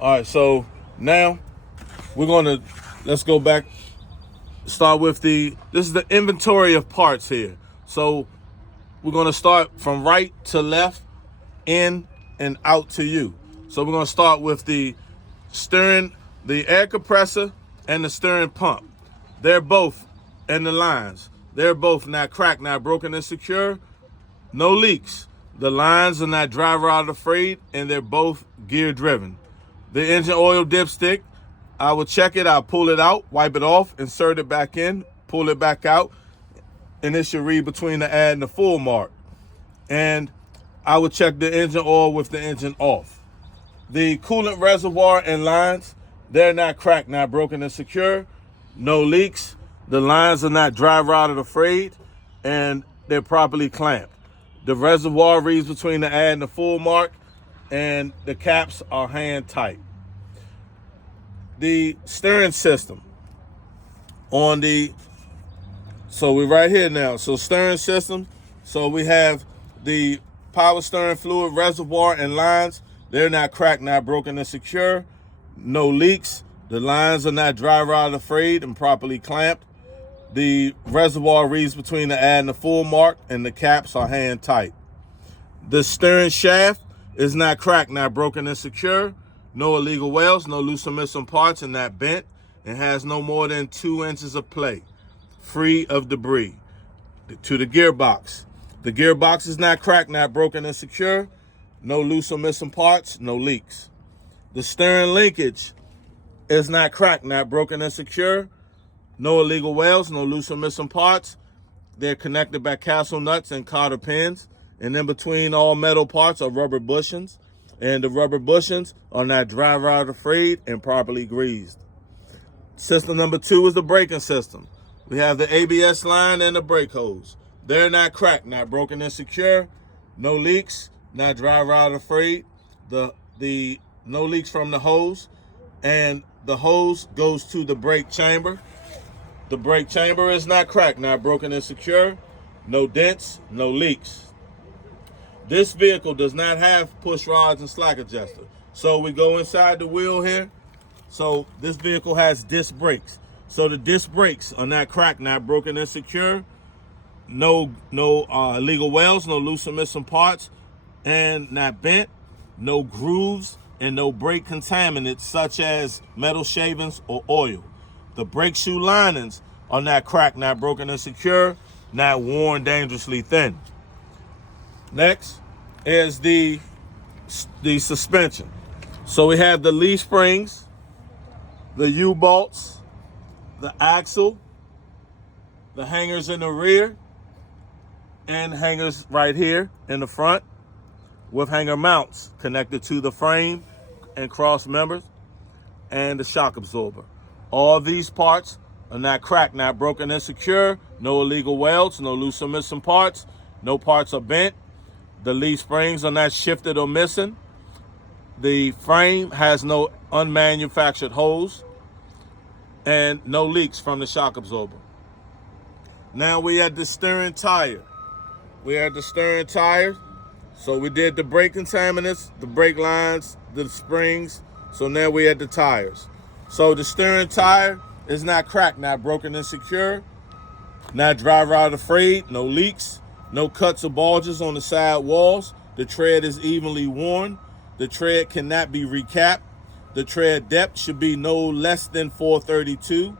All right, so now let's go back, start with this is the inventory of parts here. So we're gonna start from right to left, in and out to you. So we're gonna start with the steering, the air compressor and the steering pump. They're both in the lines. They're both not cracked, not broken and secure, no leaks. The lines are not driver out afraid, and they're both gear driven. The engine oil dipstick, I will check it, I'll pull it out, wipe it off, insert it back in, pull it back out, and it should read between the add and the full mark. And I will check the engine oil with the engine off. The coolant reservoir and lines, they're not cracked, not broken and secure, no leaks. The lines are not driver out afraid, and they're properly clamped. The reservoir reads between the add and the full mark, and the caps are hand tight. The steering system so we're right here now. So steering system, so we have the power steering fluid reservoir and lines. They're not cracked, not broken and secure, no leaks. The lines are not driver out afraid and properly clamped. The reservoir reads between the add and the full mark, and the caps are hand tight. The steering shaft is not cracked, not broken and secure, no illegal welds, no loose or missing parts, and not bent, and has no more than 2 inches of play, free of debris. To the gearbox. The gearbox is not cracked, not broken and secure, no loose or missing parts, no leaks. The steering linkage is not cracked, not broken and secure, no illegal welds, no loose or missing parts. They're connected by castle nuts and cotter pins. And in between all metal parts are rubber bushings. And the rubber bushings are not driver out afraid and properly greased. System number 2 is the braking system. We have the ABS line and the brake hose. They're not cracked, not broken and secure, no leaks, not driver out afraid. The no leaks from the hose. And the hose goes to the brake chamber. The brake chamber is not cracked, not broken and secure, no dents, no leaks. This vehicle does not have push rods and slack adjuster. So we go inside the wheel here. So this vehicle has disc brakes. So the disc brakes are not cracked, not broken and secure, no illegal welds, no loose or missing parts, and not bent, no grooves, and no brake contaminants such as metal shavings or oil. The brake shoe linings are not cracked, not broken and secure, not worn dangerously thin. Next is the suspension. So we have the leaf springs, the U-bolts, the axle, the hangers in the rear, and hangers right here in the front with hanger mounts connected to the frame and cross members and the shock absorber. All these parts are not cracked, not broken and secure, no illegal welds, no loose or missing parts, no parts are bent. The leaf springs are not shifted or missing. The frame has no unmanufactured holes and no leaks from the shock absorber. Now we at the steering tire. So we did the brake contaminants, the brake lines, the springs. So now we at the tires. So the steering tire is not cracked, not broken and secure, not driver out afraid, no leaks, no cuts or bulges on the side walls. The tread is evenly worn. The tread cannot be recapped. The tread depth should be no less than 432.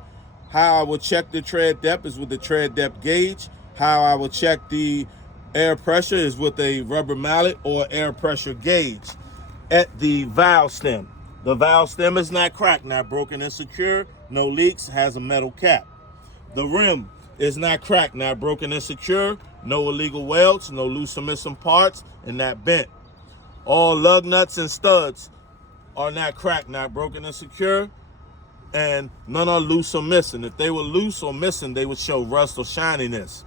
How I will check the tread depth is with the tread depth gauge. How I will check the air pressure is with a rubber mallet or air pressure gauge. At the valve stem. The valve stem is not cracked, not broken and secure, no leaks, has a metal cap. The rim is not cracked, not broken and secure, no illegal welds, no loose or missing parts, and not bent. All lug nuts and studs are not cracked, not broken and secure, and none are loose or missing. If they were loose or missing, they would show rust or shininess.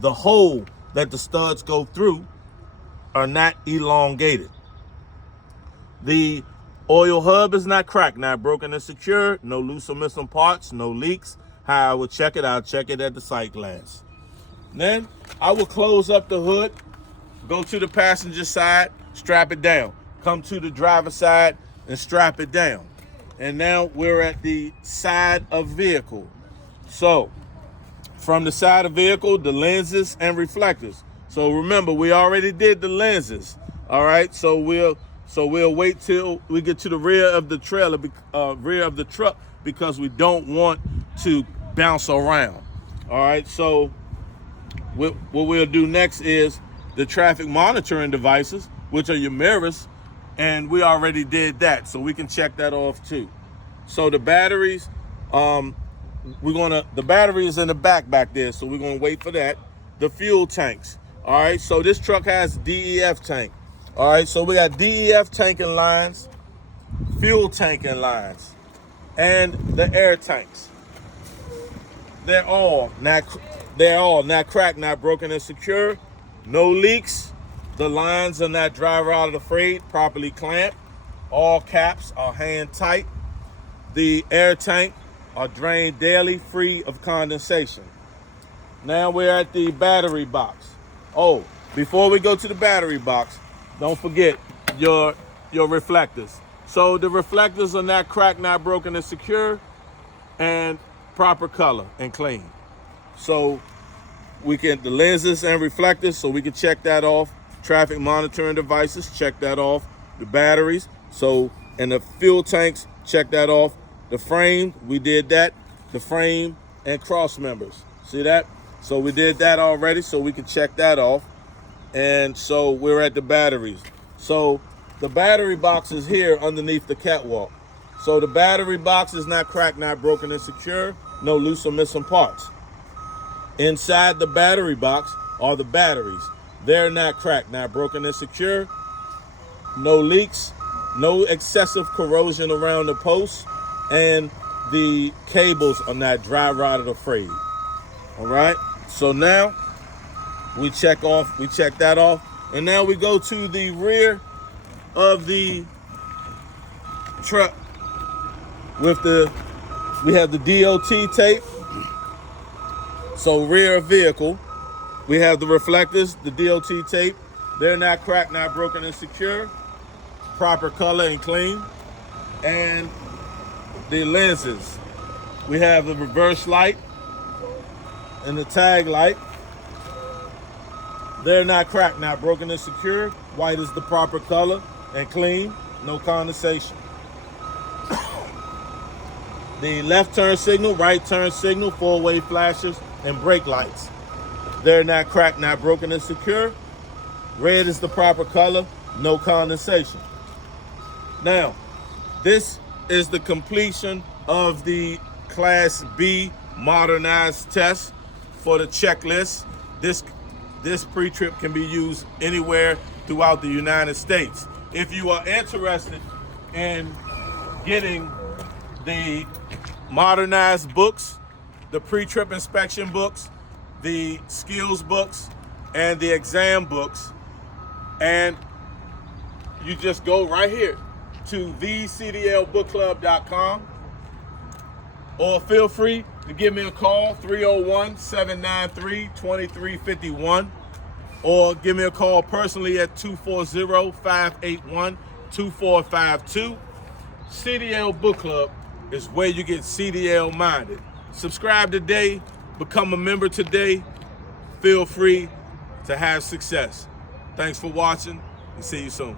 The hole that the studs go through are not elongated. The oil hub is not cracked, not broken and secure, no loose or missing parts, no leaks. How I would check it, I'll check it at the sight glass. Then I will close up the hood, go to the passenger side, strap it down. come to the driver's side and strap it down. And now we're at the side of vehicle. So from the side of vehicle, the lenses and reflectors. So remember, we already did the lenses. All right, so we'll wait till we get to the rear of the trailer, rear of the truck, because we don't want to bounce around. All right, so what we'll do next is the traffic monitoring devices, which are your mirrors, and we already did that, so we can check that off too. So the batteries, the battery is in the back there, so we're gonna wait for that. The fuel tanks. All right, so this truck has DEF tank. All right, so we got DEF tanking lines, fuel tanking lines, and the air tanks. They're all not cracked, not broken, and secure. No leaks. The lines are not dry rotted or frayed, properly clamped. All caps are hand tight. The air tank are drained daily, free of condensation. Now we're at the battery box. Oh, before we go to the battery box, don't forget your reflectors. So the reflectors are not cracked, not broken, and secure, and proper color and clean. So the lenses and reflectors, so we can check that off. Traffic monitoring devices, check that off. The batteries, and the fuel tanks, check that off. The frame, we did that. The frame and cross members, see that? So we did that already, so we can check that off. And so we're at the batteries. So the battery box is here underneath the catwalk. So the battery box is not cracked, not broken, and secure. No loose or missing parts. Inside the battery box are the batteries. They're not cracked, not broken, and secure. No leaks, no excessive corrosion around the posts, and the cables are not dry rotted or frayed. All right, so now we check that off, and now we go to the rear of the truck we have the DOT tape. So rear of vehicle, we have the reflectors, the DOT tape. They're not cracked, not broken, and secure. Proper color and clean. And the lenses, we have the reverse light and the tag light. They're not cracked, not broken, and secure. White is the proper color and clean, no condensation. The left turn signal, right turn signal, four-way flashers, and brake lights. They're not cracked, not broken, and secure. Red is the proper color, no condensation. Now, this is the completion of the Class B modernized test for the checklist. This pre-trip can be used anywhere throughout the United States. If you are interested in getting the modernized books, the pre-trip inspection books, the skills books, and the exam books, and you just go right here to thecdlbookclub.com, or feel free to give me a call, 301-793-2351, or give me a call personally at 240-581-2452. CDL Book Club is where you get CDL minded. Subscribe today, become a member today. Feel free to have success. Thanks for watching, and see you soon.